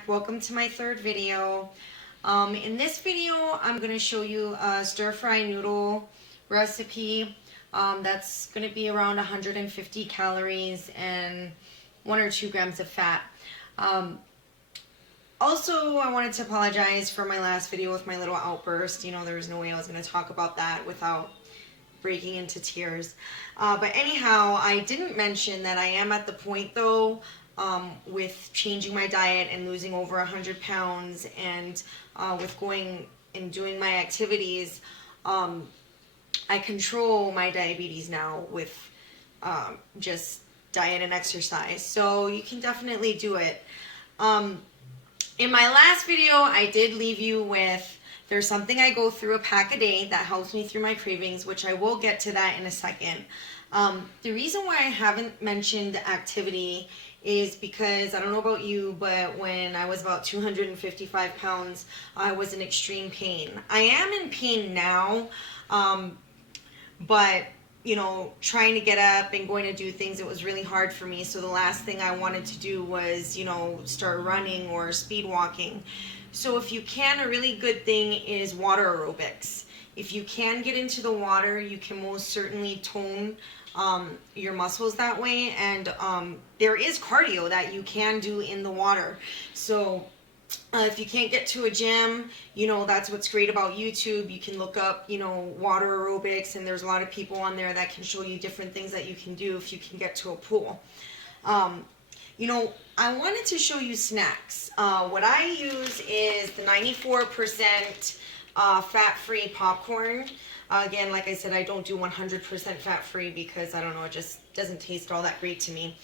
back. Welcome to my third video. In this video, I'm going to show you a stir-fry noodle recipe. That's going to be around 150 calories and 1 or 2 grams of fat. Also, I wanted to apologize for my last video with my little outburst. You know, there was no way I was going to talk about that without breaking into tears. But anyhow, I didn't mention that I am at the point though with changing my diet and losing over 100 pounds and with going and doing my activities, I control my diabetes now with just diet and exercise. So you can definitely do it. In my last video, I did leave you with there's something I go through a pack a day that helps me through my cravings, which I will get to that in a second. The reason why I haven't mentioned activity is because, I don't know about you, but when I was about 255 pounds, I was in extreme pain. I am in pain now, but you know, trying to get up and going to do things, it was really hard for me. So the last thing I wanted to do was, you know, start running or speed walking. So if you can, a really good thing is water aerobics. If you can get into the water, you can most certainly tone your muscles that way. And there is cardio that you can do in the water. So if you can't get to a gym, you know, that's what's great about YouTube. You can look up, you know, water aerobics, and there's a lot of people on there that can show you different things that you can do if you can get to a pool. You know, I wanted to show you snacks. What I use is the 94% fat-free popcorn. Again, like I said, I don't do 100% fat-free because, I don't know, it just doesn't taste all that great to me.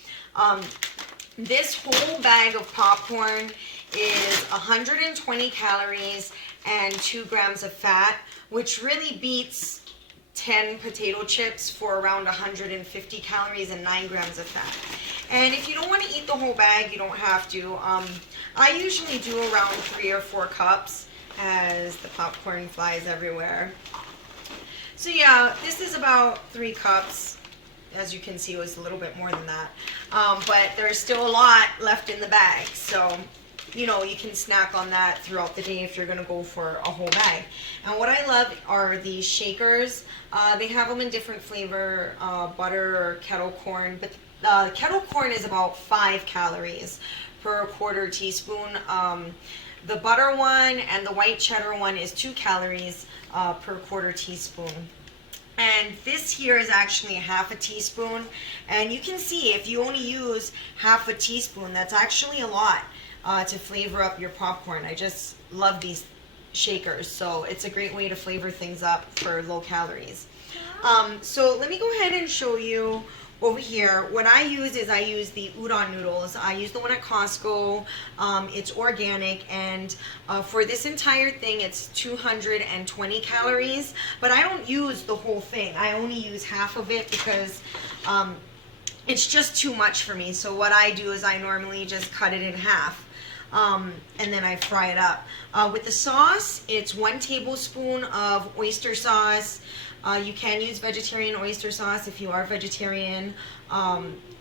This whole bag of popcorn is 120 calories and 2 grams of fat, which really beats 10 potato chips for around 150 calories and 9 grams of fat. And if you don't want to eat the whole bag, you don't have to. I usually do around 3 or 4 cups as the popcorn flies everywhere. So yeah, this is about 3 cups. As you can see, it was a little bit more than that. But there's still a lot left in the bag. So, you know, you can snack on that throughout the day if you're going to go for a whole bag. And what I love are these shakers. They have them in different flavor, butter or kettle corn. But the kettle corn is about 5 calories per quarter teaspoon. The butter one and the white cheddar one is 2 calories per quarter teaspoon. And this here is actually half a teaspoon. And you can see if you only use half a teaspoon, that's actually a lot to flavor up your popcorn. I just love these shakers. So it's a great way to flavor things up for low calories. So let me go ahead and show you over here. What I use is I use the udon noodles. I use the one at Costco. It's organic, and for this entire thing it's 220 calories, but I don't use the whole thing. I only use half of it because it's just too much for me. So what I do is I normally just cut it in half. And then I fry it up. With the sauce, it's 1 tablespoon of oyster sauce. You can use vegetarian oyster sauce if you are vegetarian.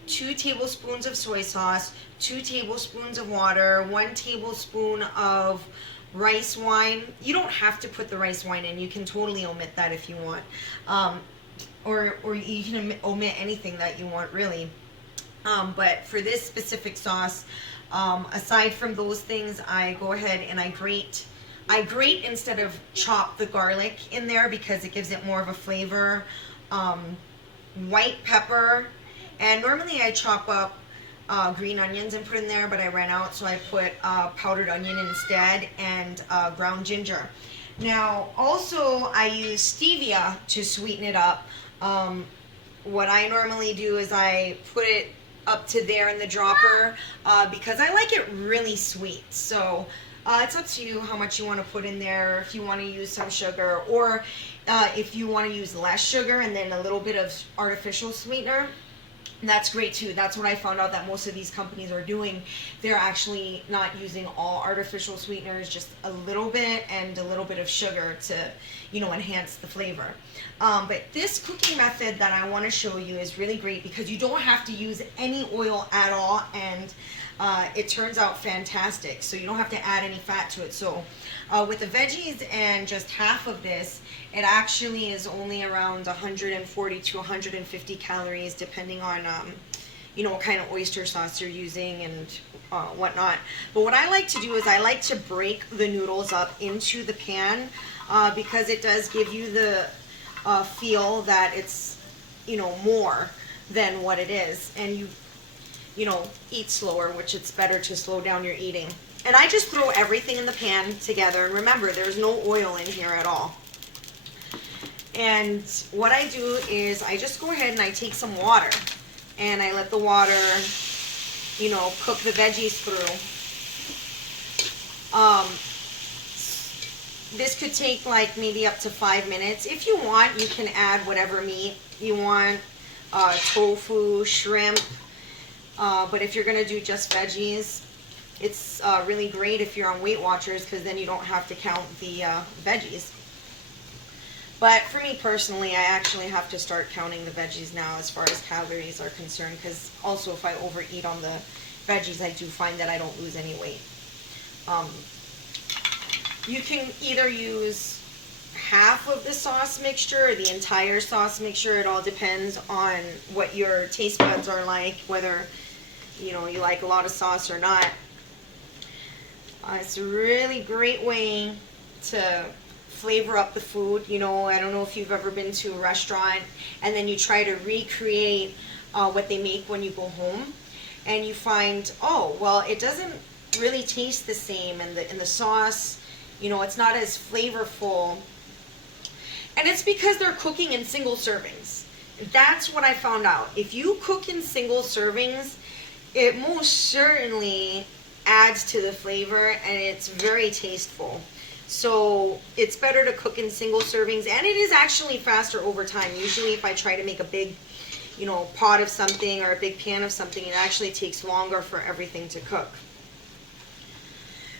2 tablespoons of soy sauce, 2 tablespoons of water, 1 tablespoon of rice wine. You don't have to put the rice wine in. You can totally omit that if you want. Or you can omit anything that you want, really. But for this specific sauce, aside from those things, I go ahead and I grate instead of chop the garlic in there because it gives it more of a flavor. White pepper, and normally I chop up green onions and put in there, but I ran out, so I put powdered onion instead, and ground ginger. Now also I use stevia to sweeten it up. What I normally do is I put it up to there in the dropper because I like it really sweet. So it's up to you how much you want to put in there, if you want to use some sugar, or if you want to use less sugar and then a little bit of artificial sweetener. That's great too. That's what I found out that most of these companies are doing. They're actually not using all artificial sweeteners, just a little bit and a little bit of sugar to, you know, enhance the flavor. But this cooking method that I want to show you is really great because you don't have to use any oil at all, and it turns out fantastic. So you don't have to add any fat to it. So with the veggies and just half of this, it actually is only around 140 to 150 calories, depending on you know, what kind of oyster sauce you're using and whatnot. But what I like to do is I like to break the noodles up into the pan because it does give you the feel that it's, you know, more than what it is. And you know, eat slower, which it's better to slow down your eating. And I just throw everything in the pan together. And remember, there's no oil in here at all. And what I do is I just go ahead and I take some water and I let the water, you know, cook the veggies through. This could take like maybe up to 5 minutes. If you want, you can add whatever meat you want, tofu, shrimp. But if you're gonna do just veggies, it's really great if you're on Weight Watchers, because then you don't have to count the veggies. But for me personally, I actually have to start counting the veggies now as far as calories are concerned, because also if I overeat on the veggies, I do find that I don't lose any weight. You can either use half of the sauce mixture or the entire sauce mixture. It all depends on what your taste buds are like, whether, you know, you like a lot of sauce or not. It's a really great way to flavor up the food. You know, I don't know if you've ever been to a restaurant and then you try to recreate what they make when you go home, and you find, oh, well, it doesn't really taste the same, and the sauce, you know, it's not as flavorful. And it's because they're cooking in single servings. That's what I found out. If you cook in single servings, it most certainly adds to the flavor, and it's very tasteful. So it's better to cook in single servings, and it is actually faster over time. Usually if I try to make a big, you know, pot of something or a big pan of something, it actually takes longer for everything to cook.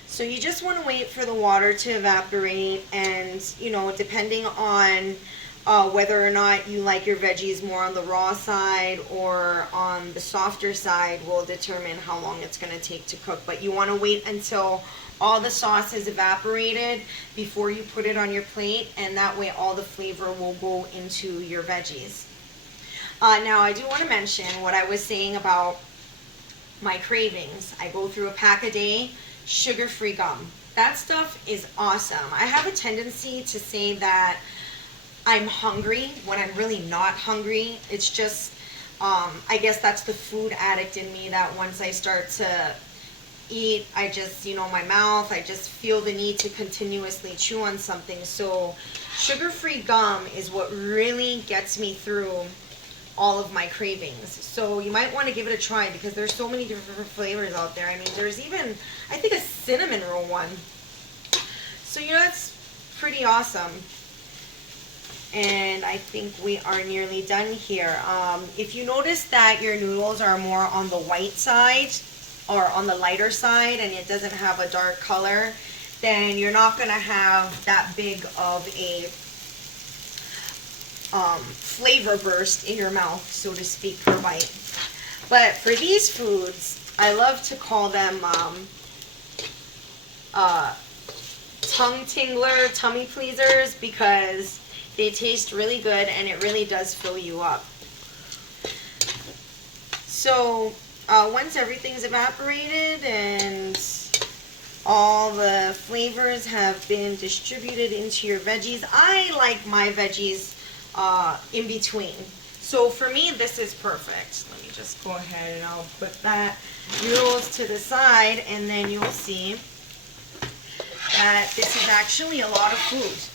So you just want to wait for the water to evaporate, and, you know, depending on whether or not you like your veggies more on the raw side or on the softer side will determine how long it's going to take to cook. But you want to wait until all the sauce is evaporated before you put it on your plate, and that way all the flavor will go into your veggies. Now I do want to mention what I was saying about my cravings. I go through a pack a day, sugar-free gum. That stuff is awesome. I have a tendency to say that I'm hungry when I'm really not hungry. It's just, I guess that's the food addict in me, that once I start to eat, I just, you know, my mouth, I just feel the need to continuously chew on something. So sugar-free gum is what really gets me through all of my cravings. So you might want to give it a try, because there's so many different flavors out there. I mean, there's even, I think, a cinnamon roll one. So, you know, that's pretty awesome. And I think we are nearly done here. If you notice that your noodles are more on the white side or on the lighter side, and it doesn't have a dark color, then you're not going to have that big of a flavor burst in your mouth, so to speak, per bite. But for these foods, I love to call them tongue tingler, tummy pleasers, because they taste really good and it really does fill you up. So once everything's evaporated and all the flavors have been distributed into your veggies, I like my veggies in between. So for me, this is perfect. Let me just go ahead and I'll put that noodles to the side, and then you'll see that this is actually a lot of food.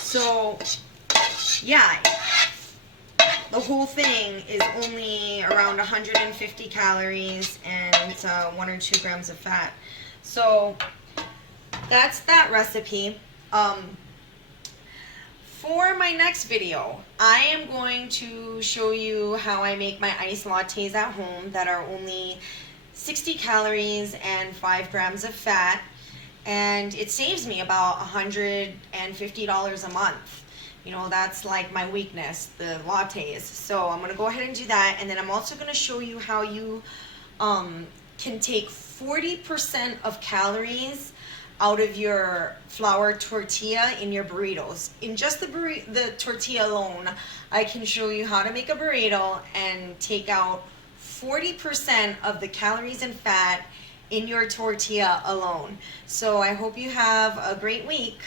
So yeah, the whole thing is only around 150 calories and 1 or 2 grams of fat. So that's that recipe. For my next video, I am going to show you how I make my iced lattes at home that are only 60 calories and 5 grams of fat, and it saves me about $150 a month. You know, that's like my weakness, the lattes. So I'm going to go ahead and do that, and then I'm also going to show you how you can take 40% of calories out of your flour tortilla in your burritos. In just the tortilla alone, I can show you how to make a burrito and take out 40% of the calories and fat in your tortilla alone. So I hope you have a great week.